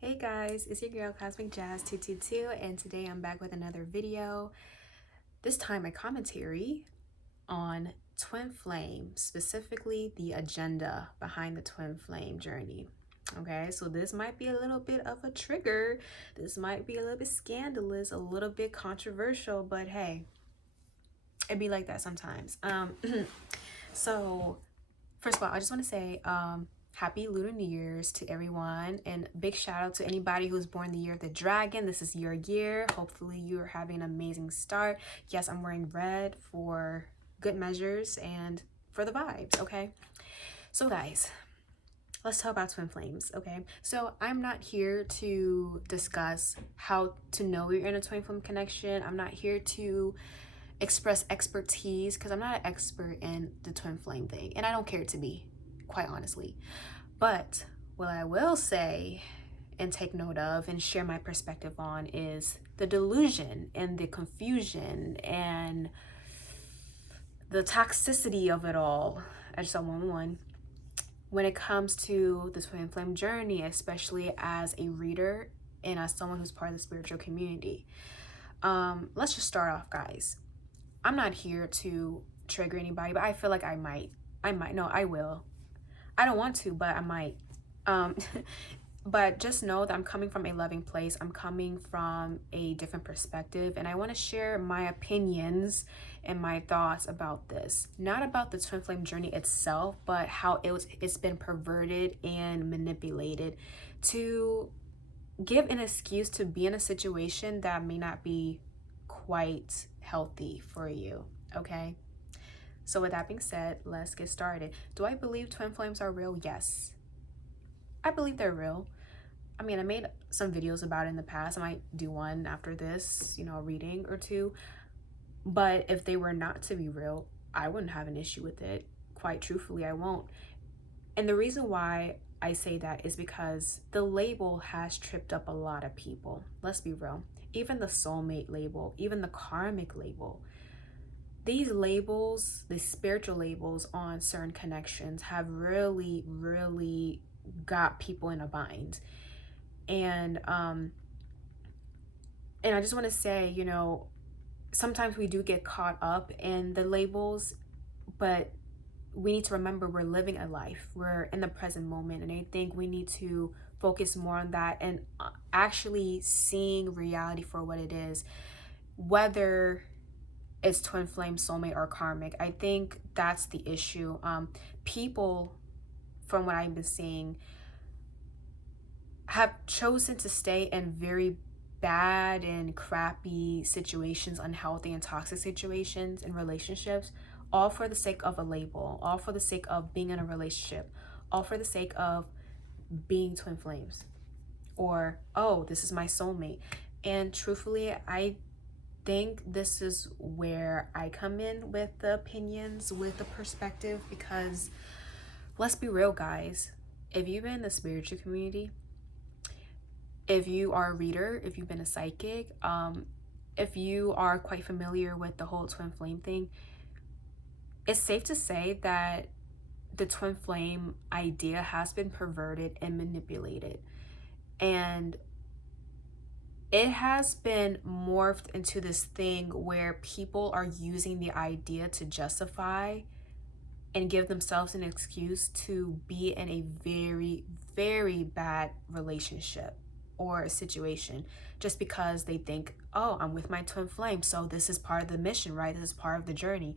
Hey guys, it's your girl Cosmic Jazz 222, and today I'm back with another video. This time a commentary on Twin Flame, specifically the agenda behind the Twin Flame journey. Okay, so this might be a little bit of a trigger. This might be a little bit scandalous, a little bit controversial, but hey, it be like that sometimes. So first of all, I just want to say happy Lunar New Year's to everyone, and big shout out to anybody who's born the year of the dragon. This is your year. Hopefully you are having an amazing start. Yes, I'm wearing red for good measures and for the vibes, okay? So guys, let's talk about twin flames, okay? So I'm not here to discuss how to know you're in a twin flame connection. I'm not here to express expertise because I'm not an expert in the twin flame thing, and I don't care to be, quite honestly. But what I will say and take note of and share my perspective on is the delusion and the confusion and the toxicity of it all. I just saw one when it comes to the twin flame journey, especially as a reader and as someone who's part of the spiritual community. Let's just start off, guys. I'm not here to trigger anybody, but I feel like I might. No, I will. I don't want to, but I might. But just know that I'm coming from a loving place. I'm coming from a different perspective, and I want to share my opinions and my thoughts about this. Not about the twin flame journey itself, but how it's been perverted and manipulated to give an excuse to be in a situation that may not be quite healthy for you, okay? So with that being said, let's get started. Do I believe twin flames are real? Yes. I believe they're real. I mean, I made some videos about it in the past. I might do one after this, reading or two. But if they were not to be real, I wouldn't have an issue with it. Quite truthfully, I won't. And the reason why I say that is because the label has tripped up a lot of people. Let's be real. Even the soulmate label, even the karmic label. These labels, the spiritual labels on certain connections have really, really got people in a bind. And I just want to say, sometimes we do get caught up in the labels, but we need to remember we're living a life. We're in the present moment, and I think we need to focus more on that and actually seeing reality for what it is, whether it's twin flame, soulmate, or karmic. I think that's the issue. People, from what I've been seeing, have chosen to stay in very bad and crappy situations, unhealthy and toxic situations in relationships, all for the sake of a label, all for the sake of being in a relationship, all for the sake of being twin flames, or, oh, this is my soulmate. And truthfully, I think this is where I come in with the opinions, with the perspective, because let's be real, guys. If you've been in the spiritual community, if you are a reader, if you've been a psychic, if you are quite familiar with the whole twin flame thing, it's safe to say that the twin flame idea has been perverted and manipulated. And it has been morphed into this thing where people are using the idea to justify and give themselves an excuse to be in a very, very bad relationship or a situation, just because they think, oh, I'm with my twin flame, so this is part of the mission, right? This is part of the journey.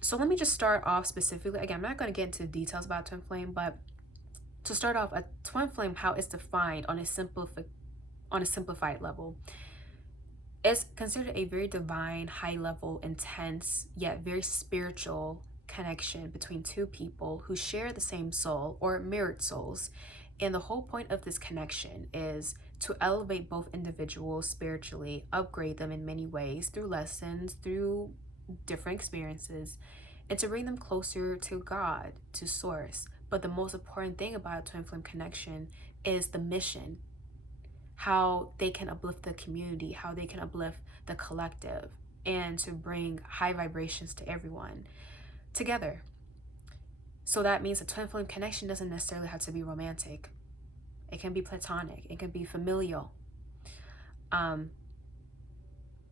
So let me just start off specifically. Again, I'm not going to get into details about twin flame, but to start off, a twin flame, how it's defined on a simplified level, it's considered a very divine, high level, intense, yet very spiritual connection between two people who share the same soul or mirrored souls. And the whole point of this connection is to elevate both individuals spiritually, upgrade them in many ways through lessons, through different experiences, and to bring them closer to God, to Source. But the most important thing about a twin flame connection is the mission, how they can uplift the community, how they can uplift the collective, and to bring high vibrations to everyone together. So that means a twin flame connection doesn't necessarily have to be romantic. It can be platonic. It can be familial.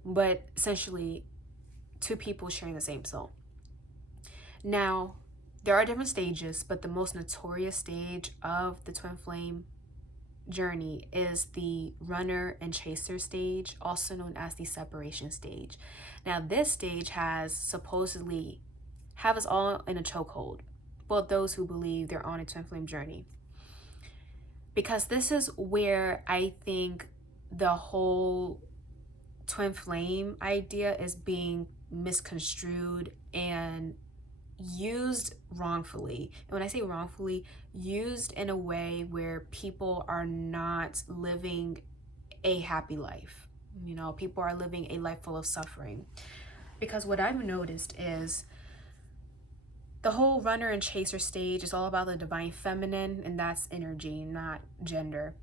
But essentially, two people sharing the same soul. Now, there are different stages, but the most notorious stage of the twin flame journey is the runner and chaser stage, also known as the separation stage. Now, this stage has supposedly have us all in a chokehold, both those who believe they're on a twin flame journey. Because this is where I think the whole twin flame idea is being misconstrued and used wrongfully. And when I say wrongfully, used in a way where people are not living a happy life. You know, people are living a life full of suffering. Because what I've noticed is the whole runner and chaser stage is all about the divine feminine, and that's energy, not gender.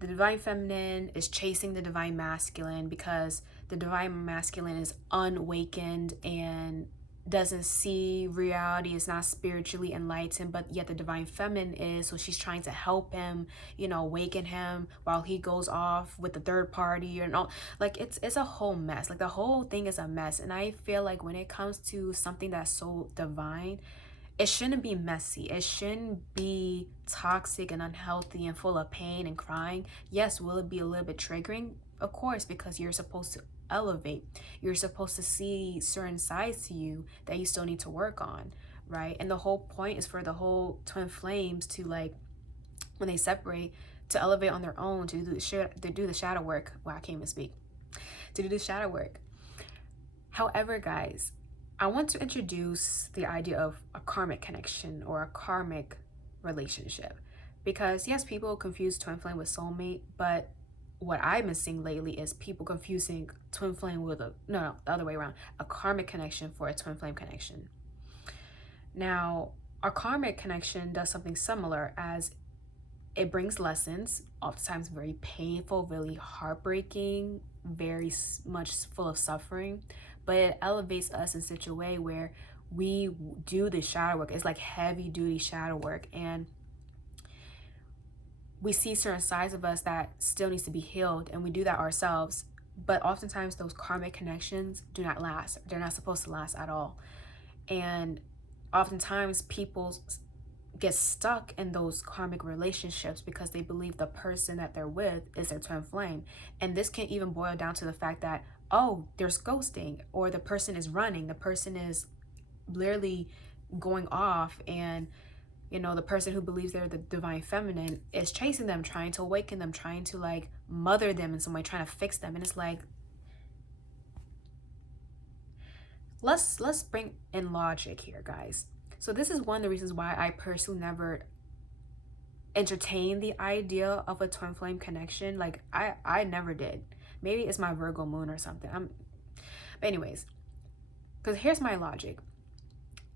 The divine feminine is chasing the divine masculine because the divine masculine is unawakened and doesn't see reality, is not spiritually enlightened, but yet the divine feminine is. So she's trying to help him, you know, awaken him while he goes off with the third party and all. Like it's a whole mess. Like the whole thing is a mess. And I feel like when it comes to something that's so divine, it shouldn't be messy. It shouldn't be toxic and unhealthy and full of pain and crying. Yes, will it be a little bit triggering? Of course, because you're supposed to elevate. You're supposed to see certain sides to you that you still need to work on, right? And the whole point is for the whole twin flames to, like, when they separate, to elevate on their own, to do the shadow work. Wow, I can't even speak. To do the shadow work. However, guys, I want to introduce the idea of a karmic connection or a karmic relationship. Because yes, people confuse twin flame with soulmate, but what I've been seeing lately is people confusing twin flame with the other way around, a karmic connection for a twin flame connection. Now, our karmic connection does something similar, as it brings lessons, oftentimes very painful, really heartbreaking, very much full of suffering, but it elevates us in such a way where we do the shadow work. It's like heavy duty shadow work, and we see certain sides of us that still needs to be healed, and we do that ourselves. But oftentimes those karmic connections do not last. They're not supposed to last at all. And oftentimes people get stuck in those karmic relationships because they believe the person that they're with is their twin flame. And this can even boil down to the fact that, oh, there's ghosting, or the person is running, the person is literally going off, and you know, the person who believes they're the divine feminine is chasing them, trying to awaken them, trying to like mother them in some way, trying to fix them. And it's like, let's bring in logic here, guys. So this is one of the reasons why I personally never entertained the idea of a twin flame connection. Like I never did. Maybe it's my Virgo moon or something. But anyways, because here's my logic.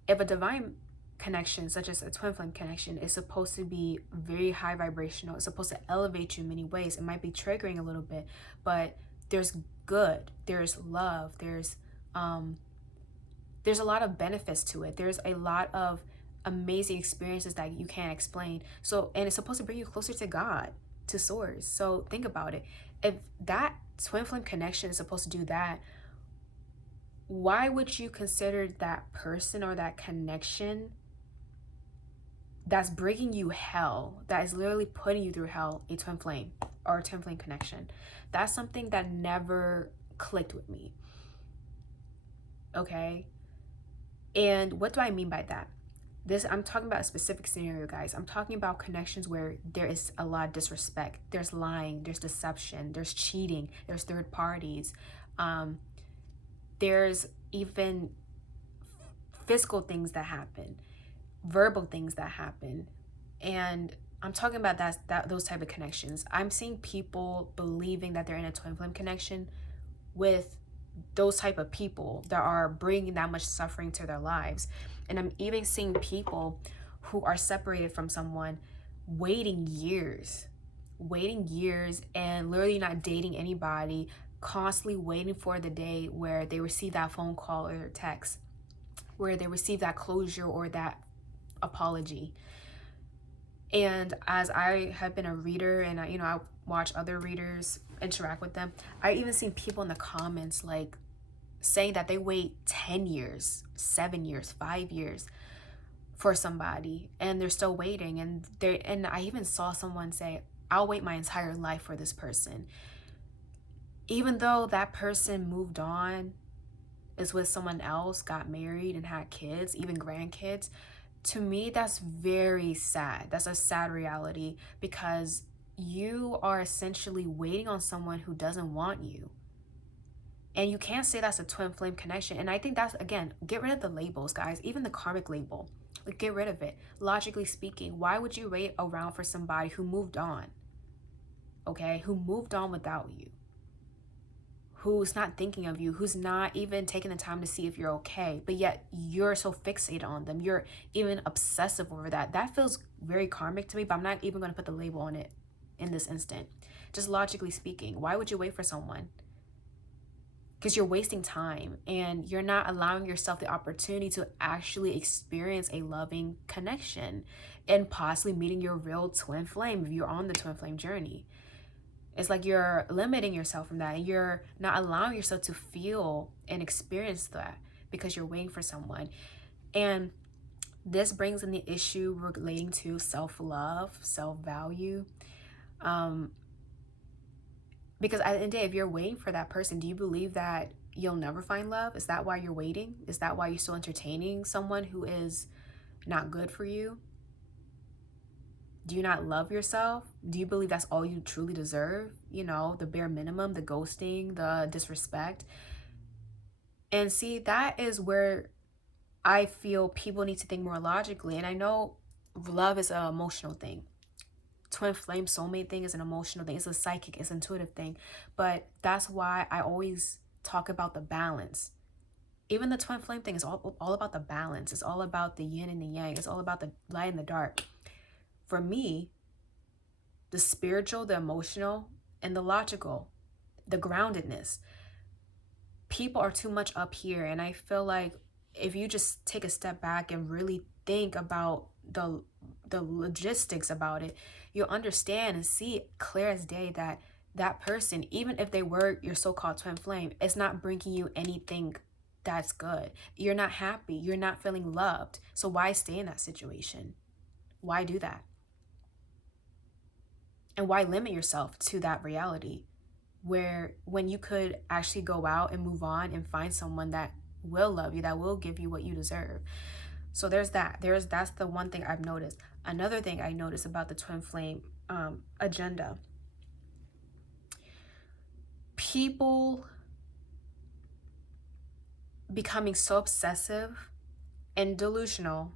If a divine connection such as a twin flame connection is supposed to be very high vibrational, it's supposed to elevate you in many ways. It might be triggering a little bit, but there's good, there's love, there's a lot of benefits to it. There's a lot of amazing experiences that you can't explain. So, and it's supposed to bring you closer to God, to source. So think about it. If that twin flame connection is supposed to do that, why would you consider that person or that connection that's bringing you hell, that is literally putting you through hell, a twin flame or a twin flame connection? That's something that never clicked with me. Okay. And what do I mean by that? I'm talking about a specific scenario, guys. I'm talking about connections where there is a lot of disrespect. There's lying, there's deception, there's cheating, there's third parties. There's even physical things that happen, verbal things that happen. And I'm talking about those type of connections. I'm seeing people believing that they're in a twin flame connection with those type of people that are bringing that much suffering to their lives. And I'm even seeing people who are separated from someone waiting years and literally not dating anybody, constantly waiting for the day where they receive that phone call or text, where they receive that closure or that apology. And as I have been a reader and I watch other readers interact with them, I even seen people in the comments like saying that they wait 10 years, 7 years, 5 years for somebody and they're still waiting, and I even saw someone say, I'll wait my entire life for this person. Even though that person moved on, is with someone else, got married and had kids, even grandkids, to me that's very sad. That's a sad reality because you are essentially waiting on someone who doesn't want you. And you can't say that's a twin flame connection. And I think that's, again, get rid of the labels, guys. Even the karmic label, like, get rid of it. Logically speaking, why would you wait around for somebody who moved on? Okay, who moved on without you, who's not thinking of you, who's not even taking the time to see if you're okay, but yet you're so fixated on them. You're even obsessive over that. That feels very karmic to me, but I'm not even going to put the label on it in this instant. Just logically speaking, why would you wait for someone? Because you're wasting time and you're not allowing yourself the opportunity to actually experience a loving connection and possibly meeting your real twin flame if you're on the twin flame journey. It's like you're limiting yourself from that and you're not allowing yourself to feel and experience that because you're waiting for someone. And this brings in the issue relating to self-love, self-value. Because at the end of the day, if you're waiting for that person, do you believe that you'll never find love? Is that why you're waiting? Is that why you're still entertaining someone who is not good for you? Do you not love yourself? Do you believe that's all you truly deserve? You know, the bare minimum, the ghosting, the disrespect. And see, that is where I feel people need to think more logically. And I know love is an emotional thing. Twin flame soulmate thing is an emotional thing. It's a psychic, it's an intuitive thing. But that's why I always talk about the balance. Even the twin flame thing is all about the balance. It's all about the yin and the yang. It's all about the light and the dark. For me, the spiritual, the emotional, and the logical, the groundedness. People are too much up here. And I feel like if you just take a step back and really think about the logistics about it, you'll understand and see clear as day that that person, even if they were your so-called twin flame, it's not bringing you anything that's good. You're not happy. You're not feeling loved. So why stay in that situation? Why do that? And why limit yourself to that reality where when you could actually go out and move on and find someone that will love you, that will give you what you deserve? So there's that. That's the one thing I've noticed. Another thing I noticed about the twin flame agenda. People becoming so obsessive and delusional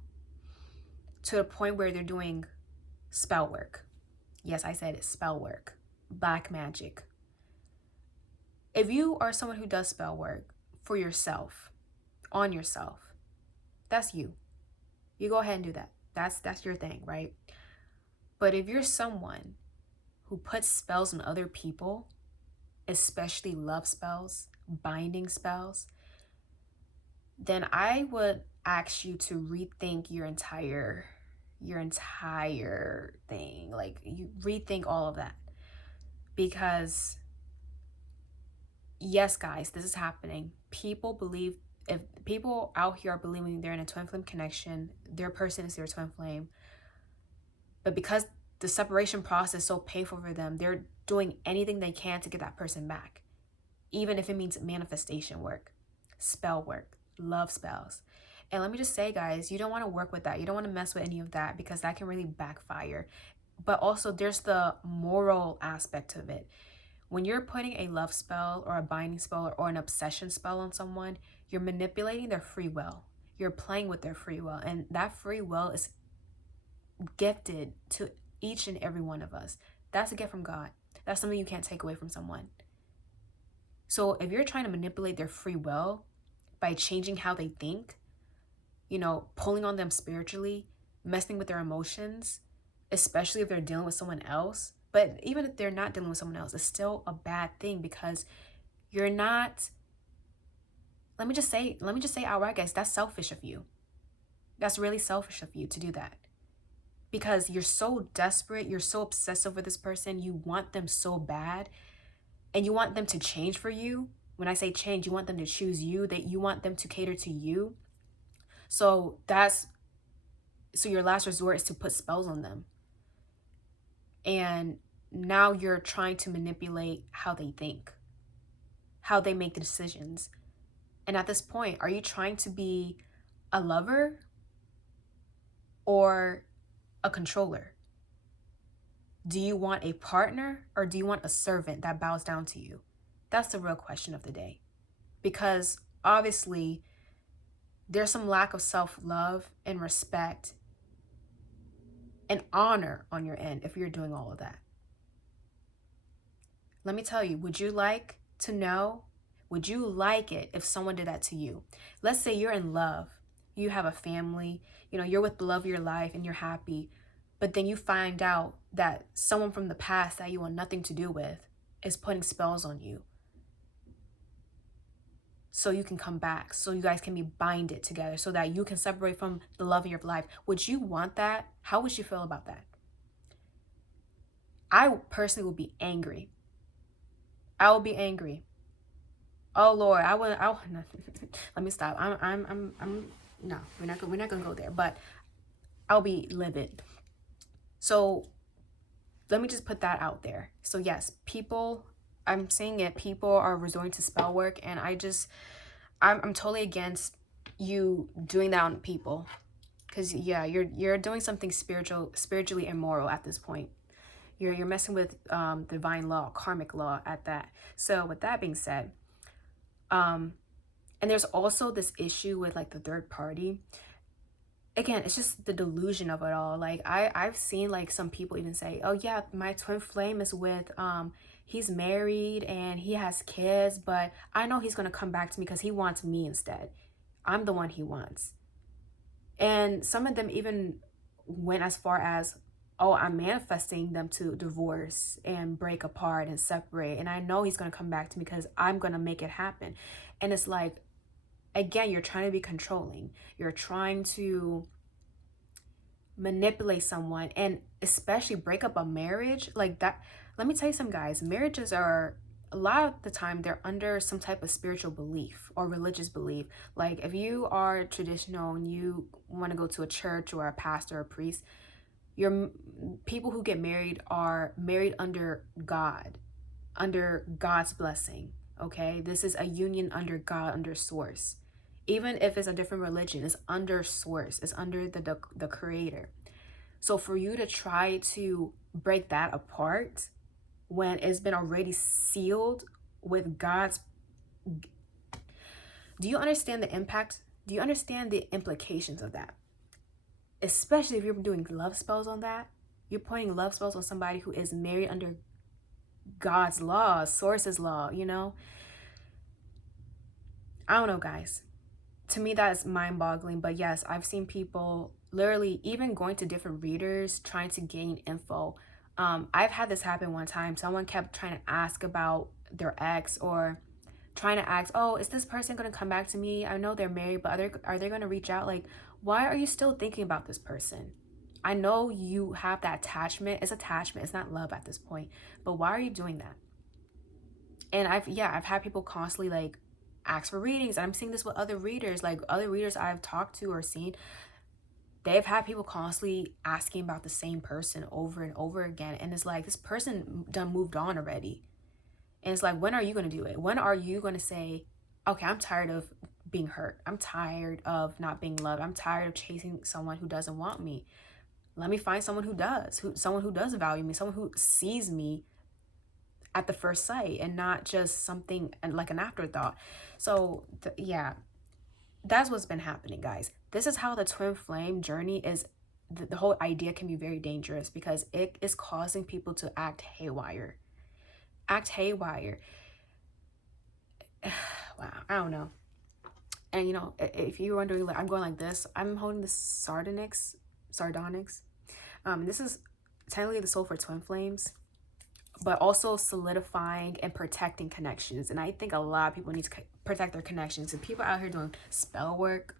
to the point where they're doing spell work. Yes, I said it, spell work, black magic. If you are someone who does spell work for yourself, on yourself, that's you. You go ahead and do that. That's your thing, right? But if you're someone who puts spells on other people, especially love spells, binding spells, then I would ask you to rethink your entire thing. Like, you rethink all of that. Because yes, guys, this is happening. People believe, if people out here are believing they're in a twin flame connection, their person is their twin flame. But because the separation process is so painful for them, they're doing anything they can to get that person back. Even if it means manifestation work, spell work, love spells. And let me just say, guys, you don't want to work with that. You don't want to mess with any of that because that can really backfire. But also there's the moral aspect of it. When you're putting a love spell or a binding spell or an obsession spell on someone, you're manipulating their free will. You're playing with their free will. And that free will is gifted to each and every one of us. That's a gift from God. That's something you can't take away from someone. So if you're trying to manipulate their free will by changing how they think, pulling on them spiritually, messing with their emotions, especially if they're dealing with someone else, but even if they're not dealing with someone else, it's still a bad thing because you're not, let me just say outright, guys, that's selfish of you. That's really selfish of you to do that. because you're so desperate, you're so obsessive with this person, you want them so bad, and you want them to change for you. When I say change, you want them to choose you, that you want them to cater to you. So your last resort is to put spells on them. And now you're trying to manipulate how they think, how they make the decisions. And at this point, are you trying to be a lover or a controller? Do you want a partner or do you want a servant that bows down to you? That's the real question of the day. Because obviously, there's some lack of self-love and respect and honor on your end if you're doing all of that. Let me tell you, would you like to know? Would you like it if someone did that to you? Let's say you're in love, you have a family, you're with the love of your life and you're happy, but then you find out that someone from the past that you want nothing to do with is putting spells on you. So you can come back, so you guys can be binded together, so that you can separate from the love of your life. Would you want that? How would you feel about that? I personally would be angry. I will be angry. Oh Lord, I wouldn't. No, let me stop. No, we're not gonna go there. But I'll be livid. So let me just put that out there. So yes, I'm saying it. People are resorting to spell work, and I'm totally against you doing that on people, because yeah, you're doing something spiritually immoral at this point. You're messing with divine law, karmic law at that. So with that being said, and there's also this issue with like the third party. Again, it's just the delusion of it all. Like I've seen like some people even say, oh yeah, my twin flame is with he's married and he has kids, but I know he's gonna come back to me because he wants me instead. I'm the one he wants. And some of them even went as far as, oh, I'm manifesting them to divorce and break apart and separate, and I know he's gonna come back to me because I'm gonna make it happen. And it's like, again, you're trying to be controlling. You're trying to manipulate someone, and especially break up a marriage like that. Let me tell you some guys, marriages are, a lot of the time, they're under some type of spiritual belief or religious belief. Like if you are traditional and you want to go to a church or a pastor or a priest, your people who get married are married under God, under God's blessing. Okay, this is a union under God, under source. Even if it's a different religion, it's under source, it's under the creator. So for you to try to break that apart when it's been already sealed with God's, do you understand the impact? Do you understand the implications of that? Especially if you're doing love spells on that. You're putting love spells on somebody who is married under God's law, source's law, I don't know, guys. To me, that is mind-boggling. But yes, I've seen people literally even going to different readers trying to gain info. I've had this happen one time. Someone kept trying to ask about their ex, or trying to ask, oh, is this person going to come back to me? I know they're married, but are they going to reach out? Like, why are you still thinking about this person? I know you have that attachment. It's attachment. It's not love at this point. But why are you doing that? And I've had people constantly like ask for readings. And I'm seeing this with other readers, like other readers I've talked to or seen. They've had people constantly asking about the same person over and over again. And it's like, this person done moved on already. And it's like, when are you going to do it? When are you going to say, okay, I'm tired of being hurt. I'm tired of not being loved. I'm tired of chasing someone who doesn't want me. Let me find someone who does, someone who does value me, someone who sees me at the first sight and not just something like an afterthought. So yeah, that's what's been happening, guys. This is how the twin flame journey is. The whole idea can be very dangerous because it is causing people to act haywire. Wow, I don't know. And if you're wondering, like, I'm going like this, I'm holding this sardonyx. This is technically the soul for twin flames, but also solidifying and protecting connections. And I think a lot of people need to protect their connections, and people out here doing spell work.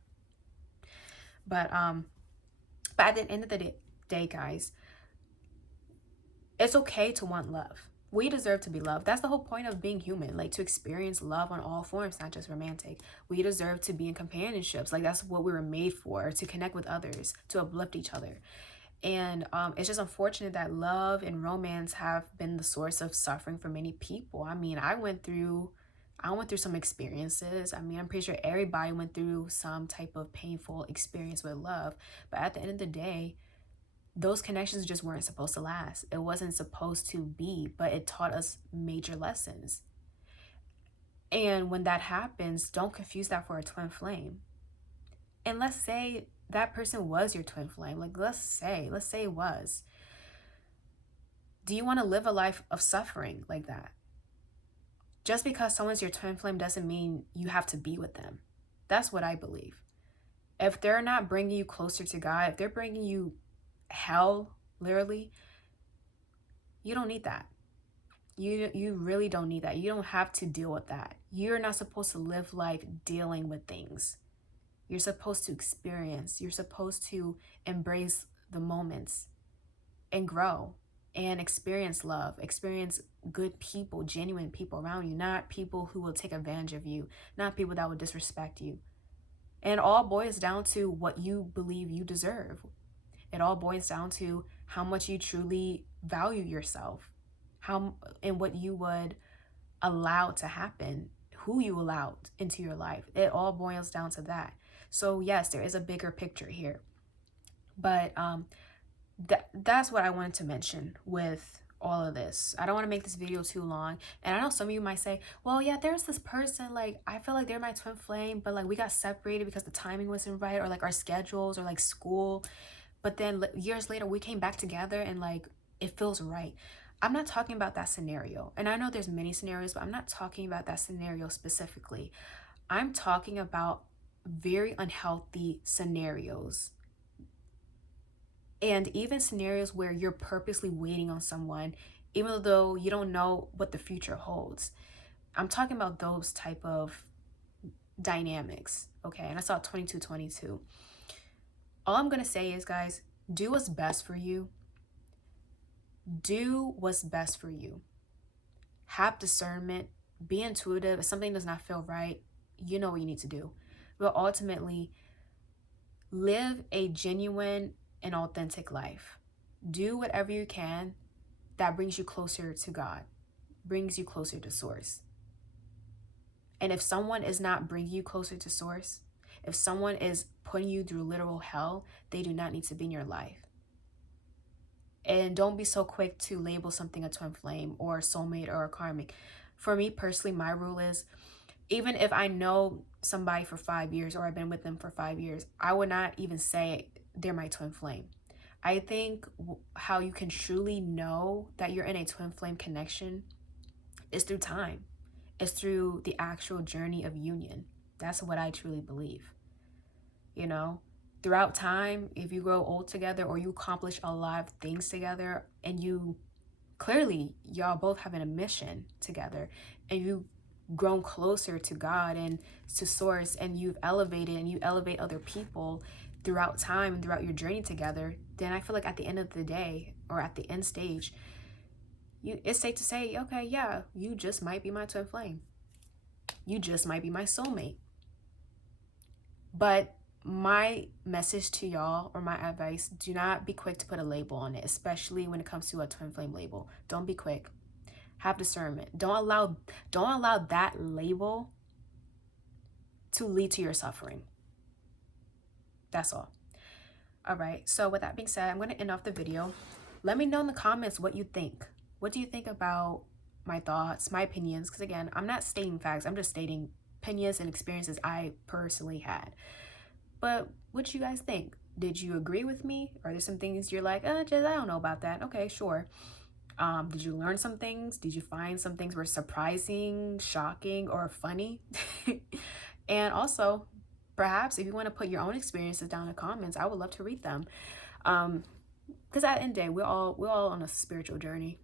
But at the end of the day, day, guys, it's okay to want love. We deserve to be loved. That's the whole point of being human, like to experience love on all forms, not just romantic. We deserve to be in companionships. Like that's what we were made for, to connect with others, to uplift each other. And it's just unfortunate that love and romance have been the source of suffering for many people. I mean, I went through some experiences. I mean, I'm pretty sure everybody went through some type of painful experience with love. But at the end of the day, those connections just weren't supposed to last. It wasn't supposed to be, but it taught us major lessons. And when that happens, don't confuse that for a twin flame. And let's say that person was your twin flame. Like, let's say it was. Do you want to live a life of suffering like that? Just because someone's your twin flame doesn't mean you have to be with them. That's what I believe. If they're not bringing you closer to God, if they're bringing you hell, literally, you don't need that. You really don't need that. You don't have to deal with that. You're not supposed to live life dealing with things. You're supposed to experience. You're supposed to embrace the moments and grow and experience love, experience good people, genuine people around you, not people who will take advantage of you, not people that will disrespect you. And it all boils down to what you believe you deserve. It all boils down to how much you truly value yourself, how and what you would allow to happen, who you allowed into your life. It all boils down to that. So yes, there is a bigger picture here. But that's what I wanted to mention with all of this. I don't want to make this video too long. And I know some of you might say, well, yeah, there's this person, like, I feel like they're my twin flame, but like we got separated because the timing wasn't right, or like our schedules, or like school. But then years later, we came back together and like it feels right. I'm not talking about that scenario. And I know there's many scenarios, but I'm not talking about that scenario specifically. I'm talking about very unhealthy scenarios. And even scenarios where you're purposely waiting on someone, even though you don't know what the future holds. I'm talking about those type of dynamics, okay? And I saw 2222. All I'm going to say is, guys, do what's best for you. Do what's best for you. Have discernment. Be intuitive. If something does not feel right, you know what you need to do. But ultimately, live a genuine and authentic life. Do whatever you can that brings you closer to God, brings you closer to Source. And if someone is not bringing you closer to Source, if someone is putting you through literal hell, they do not need to be in your life. And don't be so quick to label something a twin flame or a soulmate or a karmic. For me personally, my rule is, even if I know somebody for 5 years or I've been with them for 5 years, I would not even say they're my twin flame. I think how you can truly know that you're in a twin flame connection is through time. It's through the actual journey of union. That's what I truly believe. You know, throughout time, if you grow old together or you accomplish a lot of things together, and you clearly, y'all both having a mission together, and you've grown closer to God and to Source, and you've elevated and you elevate other people throughout time and throughout your journey together, then I feel like at the end of the day, or at the end stage, it's safe to say, okay, yeah, you just might be my twin flame. You just might be my soulmate. But my message to y'all, or my advice, do not be quick to put a label on it, especially when it comes to a twin flame label. Don't be quick. Have discernment. Don't allow that label to lead to your suffering. That's all. All right. So with that being said, I'm going to end off the video. Let me know in the comments what you think. What do you think about my thoughts, my opinions? Because again, I'm not stating facts. I'm just stating opinions and experiences I personally had. But what do you guys think? Did you agree with me? Are there some things you're like, Jez, I don't know about that. Okay, sure. Did you learn some things? Did you find some things were surprising, shocking, or funny? And also, perhaps if you want to put your own experiences down in the comments, I would love to read them. Because at the end of the day, we're all on a spiritual journey.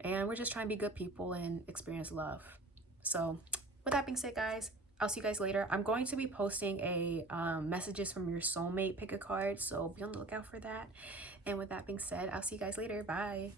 And we're just trying to be good people and experience love. So with that being said, guys, I'll see you guys later. I'm going to be posting a messages from your soulmate pick a card, so be on the lookout for that. And with that being said, I'll see you guys later. Bye.